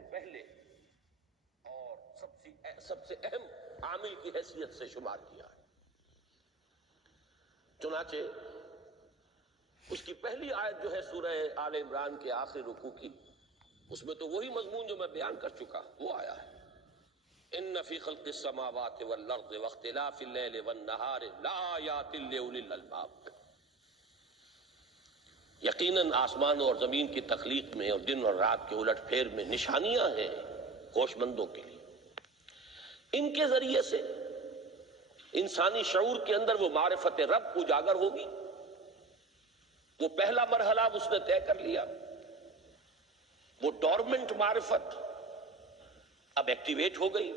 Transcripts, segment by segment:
سے پہلے اور سب سے اہم عامل کی حیثیت سے شمار کیا ہے۔ چنانچہ اس کی پہلی آیت جو ہے سورہ آل عمران کے آخری رکوع کی، اس میں تو وہی مضمون جو میں بیان کر چکا وہ آیا ہے، ان فی خلق السماوات والارض واختلاف اللیل والنہار لآیات لأولی الالباب۔ یقیناً آسمان اور زمین کی تخلیق میں اور دن اور رات کے الٹ پھیر میں نشانیاں ہیں ہوش مندوں کے لیے۔ ان کے ذریعے سے انسانی شعور کے اندر وہ معرفت رب اجاگر ہوگی۔ وہ پہلا مرحلہ اس نے طے کر لیا، وہ ڈورمنٹ معرفت اب ایکٹیویٹ ہو گئی۔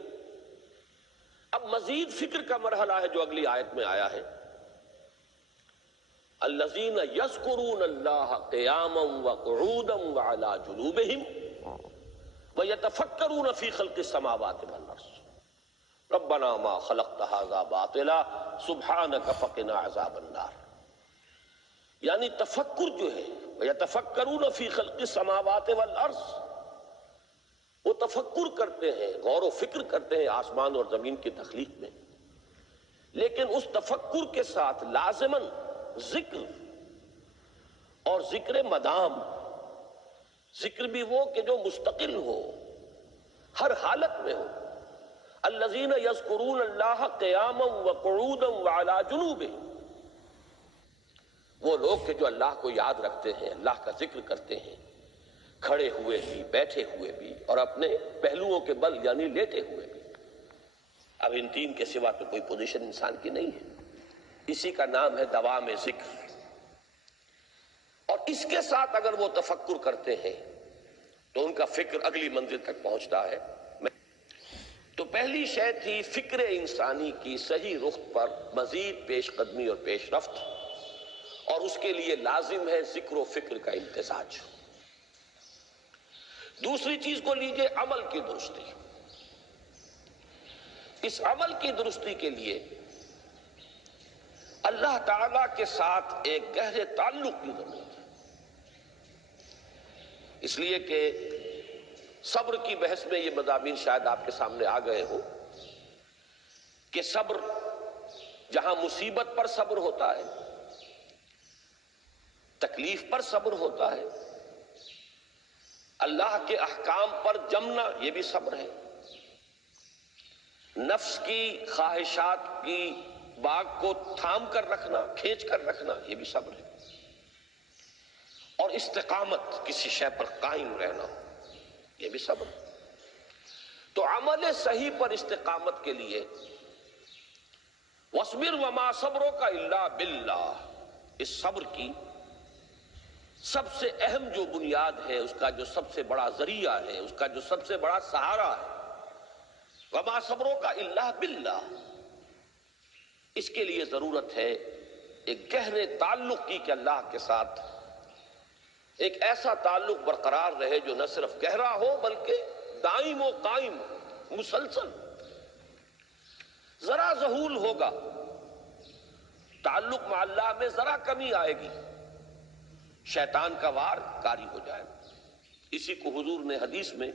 اب مزید فکر کا مرحلہ ہے جو اگلی آیت میں آیا ہے، الذین یذکرون اللہ قیاما وقعودا وعلی جنوبہم ویتفکرون فی خلق السماوات والارض ربنا ما خلقت ھذا باطلا سبحانک فقنا عذاب النار۔ یعنی تفکر جو ہے، ویتفکرون فی خلق السماوات والارض، وہ تفکر کرتے ہیں، غور و فکر کرتے ہیں آسمان اور زمین کی تخلیق میں، لیکن اس تفکر کے ساتھ لازماً ذکر، اور ذکر مدام، ذکر بھی وہ کہ جو مستقل ہو، ہر حالت میں ہو۔ الذین یذکرون اللہ قیاما وقعودا وعلی جنوبہم، وہ لوگ کہ جو اللہ کو یاد رکھتے ہیں، اللہ کا ذکر کرتے ہیں، کھڑے ہوئے بھی، بیٹھے ہوئے بھی، اور اپنے پہلوؤں کے بل یعنی لیٹے ہوئے بھی۔ اب ان تین کے سوا تو کوئی پوزیشن انسان کی نہیں ہے، اسی کا نام ہے دوام ذکر۔ اور اس کے ساتھ اگر وہ تفکر کرتے ہیں تو ان کا فکر اگلی منزل تک پہنچتا ہے۔ تو پہلی شے تھی فکر انسانی کی صحیح رخ پر مزید پیش قدمی اور پیش رفت، اور اس کے لیے لازم ہے ذکر و فکر کا امتزاج۔ دوسری چیز کو لیجئے عمل کی درستی۔ اس عمل کی درستی کے لیے اللہ تعالی کے ساتھ ایک گہرے تعلق کی ضرورت ہے، اس لیے کہ صبر کی بحث میں یہ مضامین شاید آپ کے سامنے آ گئے ہو کہ صبر، جہاں مصیبت پر صبر ہوتا ہے، تکلیف پر صبر ہوتا ہے، اللہ کے احکام پر جمنا یہ بھی صبر ہے، نفس کی خواہشات کی باغ کو تھام کر رکھنا، کھینچ کر رکھنا یہ بھی صبر ہے، اور استقامت، کسی شے پر قائم رہنا یہ بھی صبر ہے۔ تو عمل صحیح پر استقامت کے لیے وَاصْبِرْ وَمَا صَبْرُكَ إِلَّا بِاللَّهِ، اس صبر کی سب سے اہم جو بنیاد ہے، اس کا جو سب سے بڑا ذریعہ ہے، اس کا جو سب سے بڑا سہارا ہے، وَمَا صَبْرُكَ إِلَّا بِاللَّهِ، اس کے لیے ضرورت ہے ایک گہرے تعلق کی کہ اللہ کے ساتھ ایک ایسا تعلق برقرار رہے جو نہ صرف گہرا ہو بلکہ دائم و قائم، مسلسل۔ ذرا ذہول ہوگا تعلق مع اللہ میں، ذرا کمی آئے گی، شیطان کا وار کاری ہو جائے گا۔ اسی کو حضور نے حدیث میں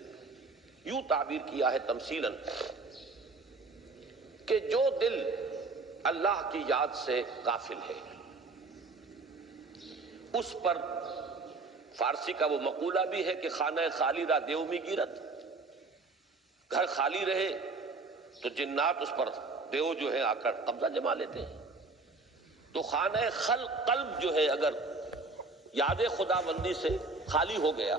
یوں تعبیر کیا ہے تمثیلاً کہ جو دل اللہ کی یاد سے غافل ہے، اس پر فارسی کا وہ مقولہ بھی ہے کہ خانہ خالی را دیو می گیرت، گھر خالی رہے تو جنات اس پر دیو جو ہے آ کر قبضہ جما لیتے ہیں۔ تو خانہ قلب جو ہے اگر یاد خدا بندی سے خالی ہو گیا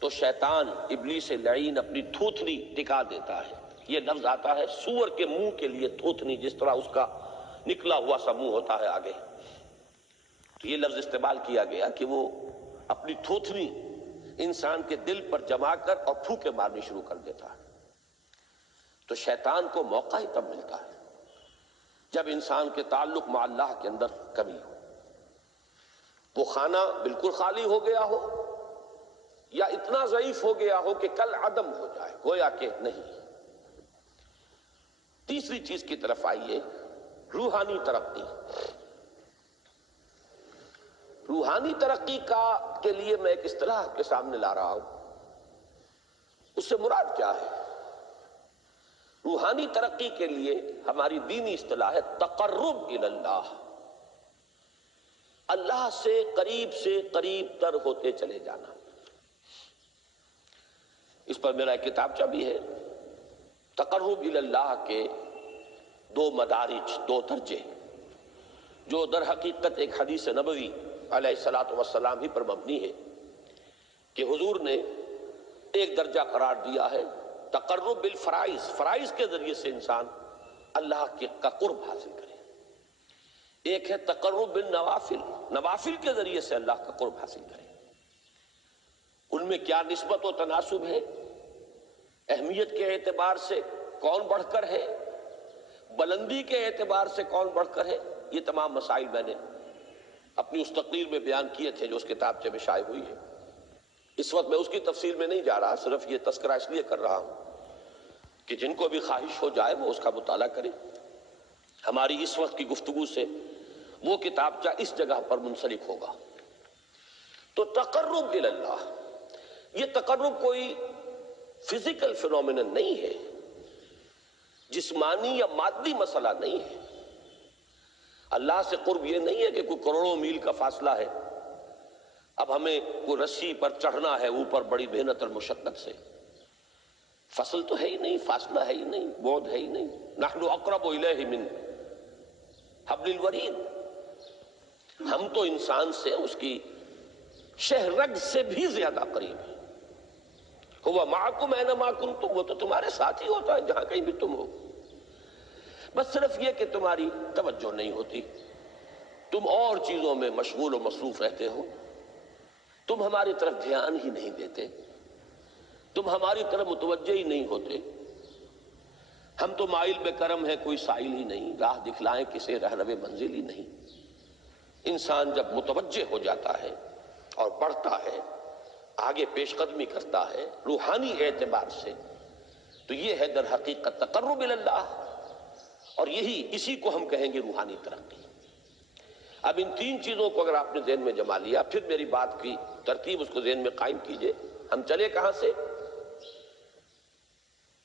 تو شیطان ابلیس لعین اپنی تھوتنی ٹکا دیتا ہے۔ یہ لفظ آتا ہے سور کے منہ کے لیے تھوتنی، جس طرح اس کا نکلا ہوا سا منہ ہوتا ہے آگے، تو یہ لفظ استعمال کیا گیا کہ وہ اپنی تھوتنی انسان کے دل پر جما کر اور پھوکے مارنی شروع کر دیتا ہے۔ تو شیطان کو موقع ہی تب ملتا ہے جب انسان کے تعلق مع اللہ کے اندر کمی ہو، وہ خانہ بالکل خالی ہو گیا ہو یا اتنا ضعیف ہو گیا ہو کہ کل عدم ہو جائے، گویا کہ نہیں۔ تیسری چیز کی طرف آئیے، روحانی ترقی۔ روحانی ترقی کے لیے میں ایک اصطلاح کے سامنے لا رہا ہوں اس سے مراد کیا ہے؟ روحانی ترقی کے لیے ہماری دینی اصطلاح ہے تقرب الی اللہ، اللہ سے قریب تر ہوتے چلے جانا۔ اس پر میرا ایک کتابچہ بھی ہے، تقرب الی اللہ کے دو مدارج، دو درجے، جو در حقیقت ایک حدیث نبوی علیہ الصلوۃ والسلام ہی پر مبنی ہے کہ حضور نے ایک درجہ قرار دیا ہے تقرب بالفرائض، فرائض کے ذریعے سے انسان اللہ کا قرب حاصل کرے۔ ایک ہے تقرب بالنوافل، نوافل کے ذریعے سے اللہ کا قرب حاصل کرے۔ ان میں کیا نسبت و تناسب ہے، اہمیت کے اعتبار سے کون بڑھ کر ہے، بلندی کے اعتبار سے کون بڑھ کر ہے، یہ تمام مسائل میں نے اپنی اس تقریر میں بیان کیے تھے جو اس کتابچے میں شائع ہوئی ہے۔ اس وقت میں اس کی تفصیل میں نہیں جا رہا، صرف یہ تذکرہ اس لیے کر رہا ہوں کہ جن کو بھی خواہش ہو جائے وہ اس کا مطالعہ کرے۔ ہماری اس وقت کی گفتگو سے وہ کتابچہ اس جگہ پر منسلک ہوگا۔ تو تقرب الی اللہ، یہ تقرب کوئی فزیکل فینومینن نہیں ہے، جسمانی یا مادی مسئلہ نہیں ہے۔ اللہ سے قرب یہ نہیں ہے کہ کوئی کروڑوں میل کا فاصلہ ہے، اب ہمیں کوئی رسی پر چڑھنا ہے اوپر بڑی محنت اور مشقت سے۔ فصل تو ہے ہی نہیں، فاصلہ ہے ہی نہیں، بعد ہے ہی نہیں۔ نحن اقرب الیہ من حبل الورید، ہم تو انسان سے اس کی شہرگ سے بھی زیادہ قریب ہیں۔ ہوا معکم اینما کنتم، وہ تو تمہارے ساتھ ہی ہوتا ہے جہاں کہیں بھی تم ہو، بس صرف یہ کہ تمہاری توجہ نہیں ہوتی، تم اور چیزوں میں مشغول و مصروف رہتے ہو، تم ہماری طرف دھیان ہی نہیں دیتے، تم ہماری طرف متوجہ ہی نہیں ہوتے۔ ہم تو مائل بے کرم ہے، کوئی سائل ہی نہیں، راہ دکھلائیں کسے رہنو منزل ہی نہیں۔ انسان جب متوجہ ہو جاتا ہے اور بڑھتا ہے، آگے پیش قدمی کرتا ہے روحانی اعتبار سے، تو یہ ہے در حقیقت تقرب الی اللہ، اور اسی کو ہم کہیں گے روحانی ترقی۔ اب ان تین چیزوں کو اگر آپ نے ذہن میں جما لیا، پھر میری بات کی ترتیب اس کو ذہن میں قائم کیجئے۔ ہم چلے کہاں سے؟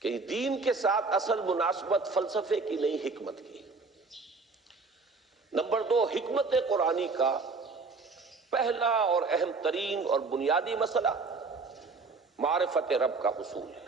کہ دین کے ساتھ اصل مناسبت فلسفے کی نہیں، حکمت کی۔ نمبر 2، حکمت قرآنی کا پہلا اور اہم ترین اور بنیادی مسئلہ معرفت رب کا حصول ہے۔